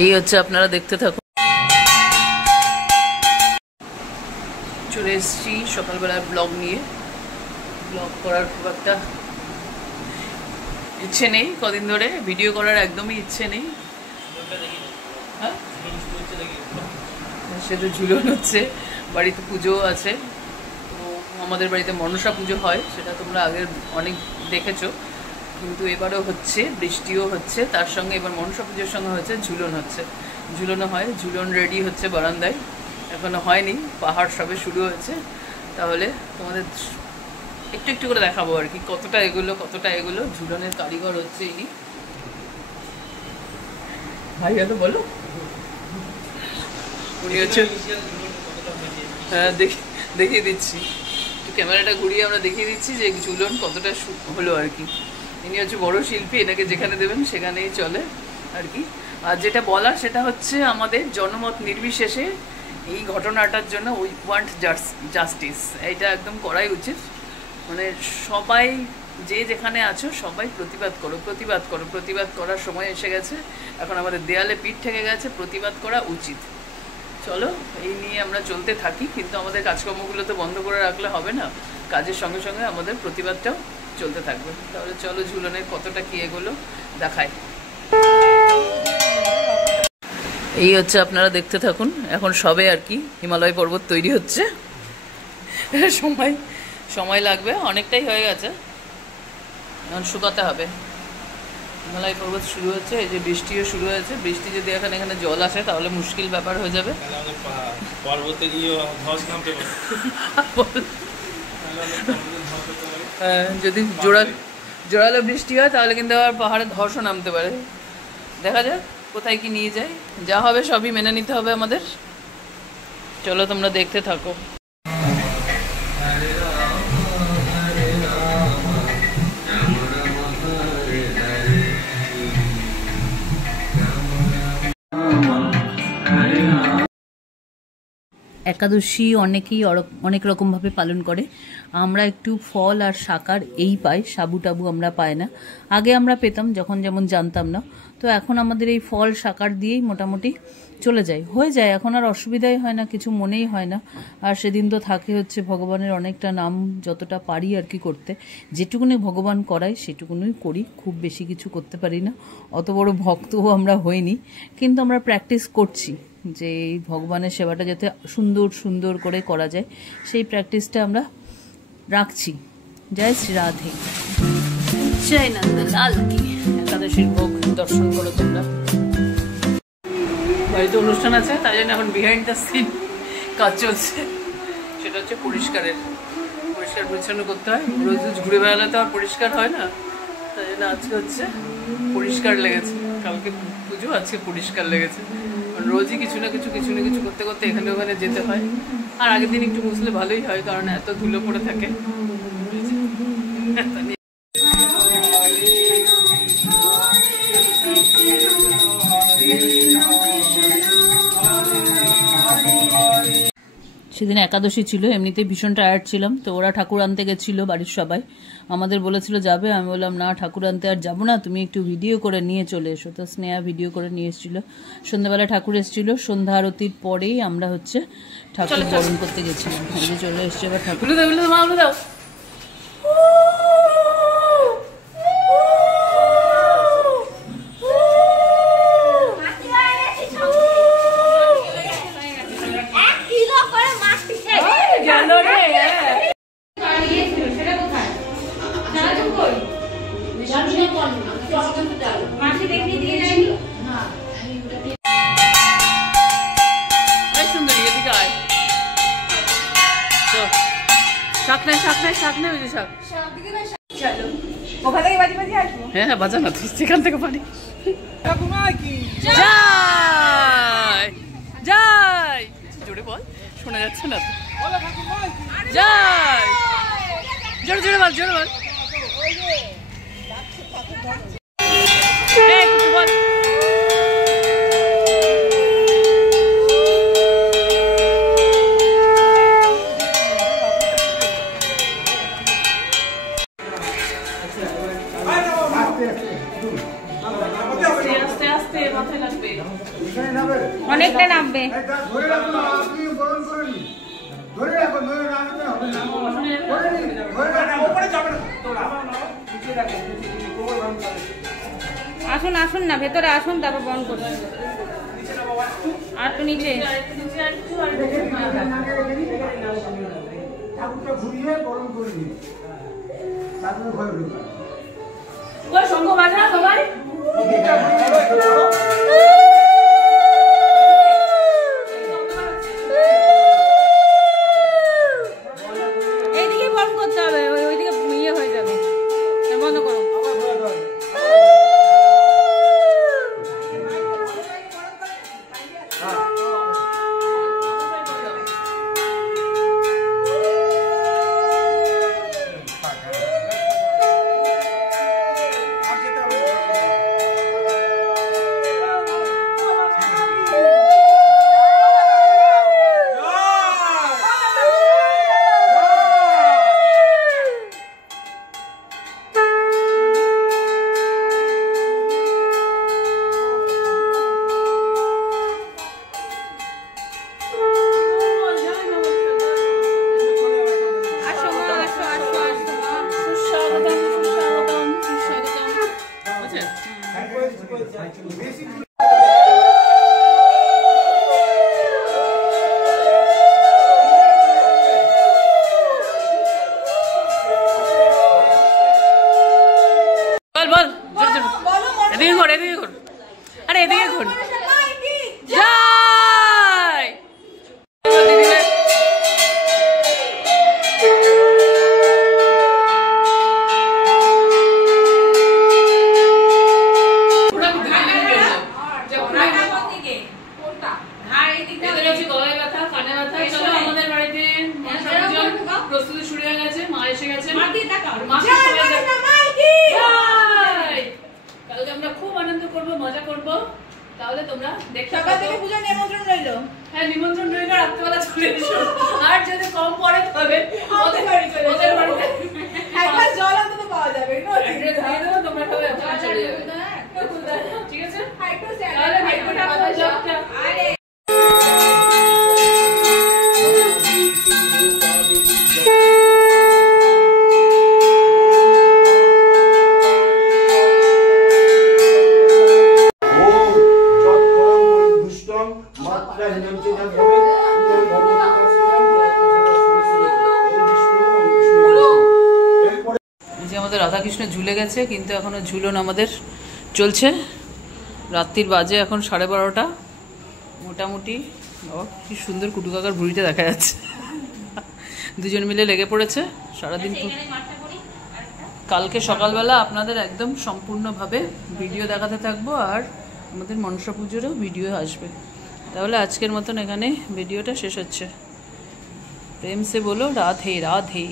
এই হচ্ছে, আপনারা দেখতে থাকুন। চলে এসেছি সকালবেলার ব্লগ নিয়ে। ব্লগ করার খুব একটা ইচ্ছে নেই, কদিন ধরে ভিডিও করার একদমই ইচ্ছে নেই। হ্যাঁ, সে তো ঝুলন হচ্ছে, বাড়িতে পুজো আছে। তো আমাদের বাড়িতে মনসা পুজো হয়, সেটা তোমরা আগের অনেক দেখেছো, কিন্তু এবারও হচ্ছে, বৃষ্টিও হচ্ছে, তার সঙ্গে এবার মনসা পুজোর সঙ্গে হচ্ছে ঝুলন হচ্ছে। ঝুলনও হয়, ঝুলন রেডি হচ্ছে বারান্দায়, এখনো হয়নি, পাহাড় সবে শুরু হয়েছে। তাহলে তোমাদের একটু একটু করে দেখাবো আর কি, কতটা এগুলো ঝুলনের কারিগর হচ্ছে ইনি। ভাই তো বলো, উনি হচ্ছে, হ্যাঁ দেখিয়ে দিচ্ছি, একটু ক্যামেরাটা ঘুরিয়ে আমরা দেখিয়ে দিচ্ছি যে ঝুলন কতটা হলো আর কি। ইনি হচ্ছে বড় শিল্পী, এনাকে যেখানে দেবেন সেখানেই চলে আর কি। আর যেটা বলার সেটা হচ্ছে, আমাদের জনমত নির্বিশেষে এই ঘটনাটার জন্য উই ওয়ান্ট জাস্টিস, এইটা একদম করাই উচিত। মানে সবাই যে যেখানে আছো সবাই প্রতিবাদ করো, প্রতিবাদ করার সময় এসে গেছে। এখন আমাদের দেয়ালে পিঠ ঠেকে গেছে, প্রতিবাদ করা উচিত। চলো, এই নিয়ে আমরা চলতে থাকি, কিন্তু আমাদের কাজকর্মগুলো তো বন্ধ করে রাখলে হবে না, কাজের সঙ্গে সঙ্গে আমাদের প্রতিবাদটাও চলতে থাকবে। তাহলে চলো, ঝুলনের কতটা কি এগুলো দেখায়। এই হচ্ছে, আপনারা দেখতে থাকুন। এখন সবে আর কি হিমালয় পর্বত তৈরি হচ্ছে, সময় লাগবে, অনেকটাই হয়ে গেছে, এখন শুকাতে হবে। হিমালয় পর্বত শুরু হচ্ছে, এই যে বৃষ্টিও শুরু হয়েছে। বৃষ্টি যদি এখানে জল আসে তাহলে মুশকিল ব্যাপার হয়ে যাবে। যদি জোরালো বৃষ্টি হয় তাহলে কিন্তু আবার পাহাড়ে ধসও নামতে পারে। দেখা যাক কোথায় কি নিয়ে যায়, যা হবে সবই মেনে নিতে হবে আমাদের। চলো, তোমরা দেখতে থাকো। একাদশী অনেকেই অনেক রকমভাবে পালন করে। আমরা একটু ফল আর শাকার এই পাই, সাবু টাবু আমরা পাই না। আগে আমরা পেতাম, যখন যেমন জানতাম না। তো এখন আমাদের এই ফল শাকার দিয়েই মোটামুটি চলে যায়, হয়ে যায়। এখন আর অসুবিধাই হয় না, কিছু মনেই হয় না। আর সেদিন তো থাকে হচ্ছে ভগবানের অনেকটা নাম, যতটা পারি আর কি করতে, যেটুকুনি ভগবান করায় সেটুকুনই করি, খুব বেশি কিছু করতে পারি না। অত বড় ভক্তও আমরা হইনি, কিন্তু আমরা প্র্যাকটিস করছি যে এই ভগবানের সেবাটা যাতে সুন্দর করে করা যায়, সেই প্র্যাকটিসটা আমরা রাখছি। জয় শ্রী রাধে, জয় নন্দলাল কি। একাদশীর ভোগ দর্শন করো তোমরা। বাড়িতে অনুষ্ঠান আছে, তাই জন্য এখন বিহাইন্ড দ্য সিন কাজ চলছে। সেটা হচ্ছে পরিষ্কার পরিচ্ছন্ন করতে হয়। রোজ ঘুরে বেড়ালে তো আর পরিষ্কার হয় না, তাই জন্য আজকে হচ্ছে পরিষ্কার লেগেছে। কালকে পুজো, আজকে পরিষ্কার লেগেছে। রোজই কিছু না কিছু করতে করতে এখানে ওখানে যেতে হয়। আর আগের দিন একটু মুছলে ভালোই হয়, কারণ এত ধুলো পড়ে থাকে। সেদিন একাদশী ছিল, এমনিতেই ভীষণ টায়ার্ড ছিলাম। তো ওরা ঠাকুর আনতে গেছিলো, বাড়ির সবাই আমাদের বলেছিল যাবে। আমি বললাম না, ঠাকুর আনতে আর যাবো না, তুমি একটু ভিডিও করে নিয়ে চলে এসো। তো স্নেহা ভিডিও করে নিয়ে এসেছিলো। সন্ধ্যাবেলা ঠাকুর এসেছিল, সন্ধ্যা আরতির পরেই আমরা হচ্ছে ঠাকুর বরণ করতে গেছিলাম। চলে এসছে এবার ঠাকুর। দাও হ্যাঁ, বাজা না তুই, সেখান থেকে পানি। যাই জোরে বল, শোনা যাচ্ছে না তো। যাই জোরে বল, আস্তে আস্তে মাথায় লাগে। অনেকটা নামবে। আসুন আসুন না, ভেতরে আসুন, তারপর বন্ধ করুন। আর তো নিচে শঙ্খ বাজে না সবাই? এইদিকে বন্ধ করতে হবে, ওইদিকে ইয়ে হয়ে যাবে। বন্ধ করো। প্রস্তুতি শুরু হয়ে গেছে, মা এসে গেছে। কালকে আমরা খুব আনন্দ করবো, মজা করবো। তাহলে তোমরা দেখতে পাবে। পূজা নিমন্ত্রণ রইল। হ্যাঁ, নিমন্ত্রণ রইল, রাত্রেবেলা চলে এসো। আর যদি কম পড়ে তবে ওদের বাড়িতে একবার জল অন্তত পাওয়া যাবে। তোমরা সবাই ওখানে চলে যাবে। ঠিক আছে, তাহলে ভাইফোঁটা কোথায় যাও? আরে রাধাকৃষ্ণ ঝুলে গেছে, কিন্তু এখনো ঝুলন আমাদের চলছে। রাত্রির বাজে এখন 12:30। মোটামুটি কি সুন্দর কুটু কাকার ভুঁড়িটা দেখা যাচ্ছে। দুজন মিলে লেগে পড়েছে সারাদিন। কালকে সকালবেলা আপনাদের একদম সম্পূর্ণভাবে ভিডিও দেখাতে থাকবো, আর আমাদের মনসা পুজোরও ভিডিও আসবে। তাহলে আজকের মতন এখানে ভিডিওটা শেষ হচ্ছে। প্রেম সে বলো রাধে রাধে।